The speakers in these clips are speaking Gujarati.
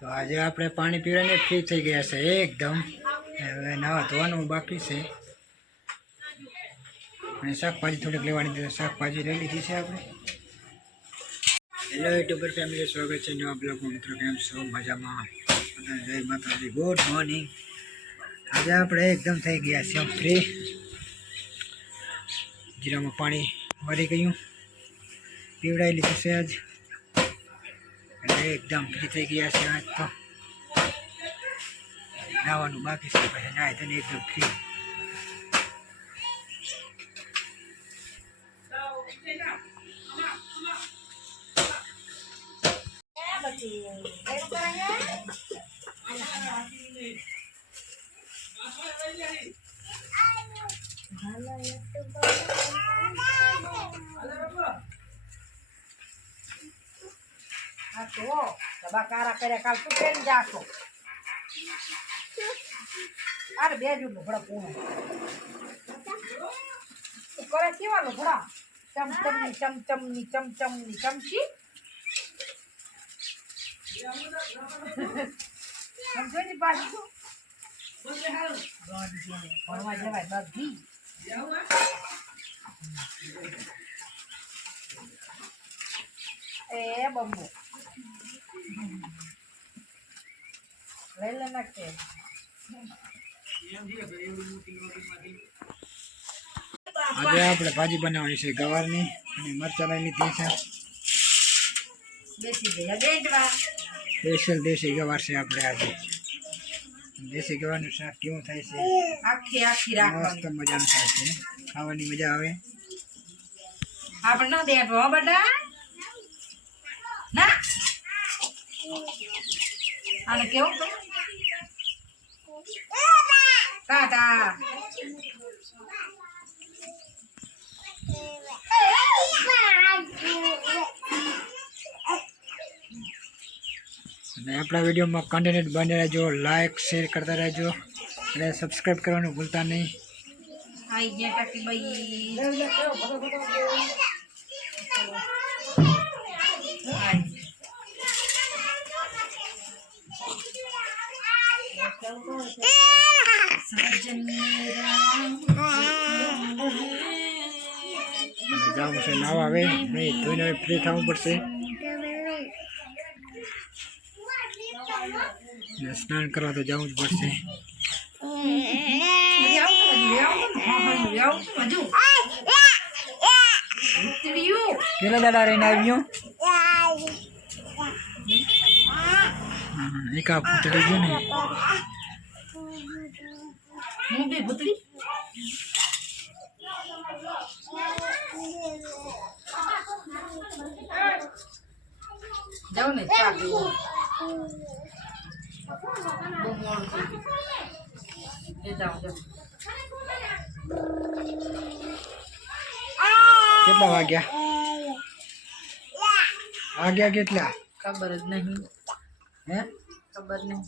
તો આજે આપણે પાણી પીવાને ફ્રી થઈ ગયા છે એકદમ. હવે નાવા ધોવાનું બાકી છે અને શાકભાજી થોડીક લેવાની છે. શાકભાજી લઈ લીધી છે આપણે. હેલો યુટ્યુબર ફેમિલી, સ્વાગત છે નવા બ્લોગમાં. મિત્રો કેમ છો? મજામાં? જય માતાજી, ગુડ મોર્નિંગ. આજે આપણે એકદમ થઈ ગયા છે ફ્રી. જીરામાં પાણી મરી ગયું, પીવડાવી લીધું છે આજ. એટલે એકદમ ફ્રી થઈ ગયા છે આજ. તો નાવાનું બાકી છે, પછી નાય તો એકદમ ફ્રી. કારા કર્યા કાલ તું કેમ જાશો? અરે બે જુ લુગડા પૂરું કરે કેવા લુગડા? ચમચમની ચમચમની ચમચમની ચમચી સમજો ની પાછું ભણવા જવાય બધી એ બમ્બુ લઈ લે નાખે. આજે આપણે ભાજી બનાવવાની છે ગવારની, અને મરચાં લઈ લીધી છે. સ્પેશિયલ દેશી ગવાર છે આપણે આજે. દેશી ગવારનું શાક કેવું થાય છે? આખી આખી રાખવાની, મસ્ત મજાનું થાય છે, ખાવાની મજા આવે. આપણે ન દેખો બેટા ના આને કેવું ટાટા અને આપણા વિડીયોમાં કન્ટેન્ટ બને રહેજો, લાઈક શેર કરતા રહેજો અને સબસ્ક્રાઈબ કરવાનું ભૂલતા નહીં. આઈ ગયા કાકી ભાઈ. જવું છે નાવા, આવે નહીં ધોઈને હવે ફ્રી થવું પડશે. સ્નાન કરવા તો જવું જ પડશે. કેટલા દાડા રહીને આવ્યો? એક આ પૂતળી ગયો ને. હું બી ભૂતળી જાઉં ને ચા પીવું. બહુ મોડું થઈ ગયું. એ જાઉં જાઉં. કેટલા વાગ્યા? વાગ્યા કેટલા ખબર જ નહીં. હે ખબર નહીં.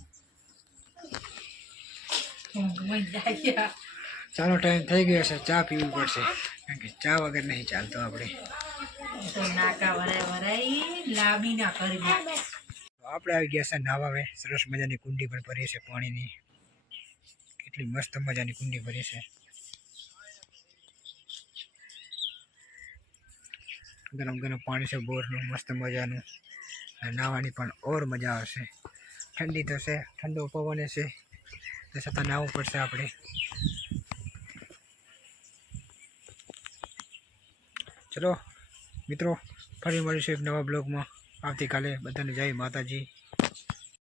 મજા ગયા. ચાલો ટાઈમ થઈ ગયો છે, ચા પીવી પડશે, કારણ કે ચા વગર નહીં ચાલતો આપણે. તો નાકા વરાય વરાય લાંબી ના કરી. આપણે આવી ગયા છે નાવા. હવે સરસ મજાની કુંડી પણ ભરી છે પાણીની. કેટલી મસ્ત મજાની કુંડી ભરી છે. ગરમ ગરમ પાણી છે બોરનું, મસ્ત મજાનું. અને નાહવાની પણ ઓર મજા આવશે. ઠંડી તો છે, ઠંડો પવન છે, તે છતાં નાહવું પડશે આપણે. ચલો મિત્રો, ફરી મળીશું એક નવા બ્લોગમાં આવતીકાલે. બધાને જય માતાજી.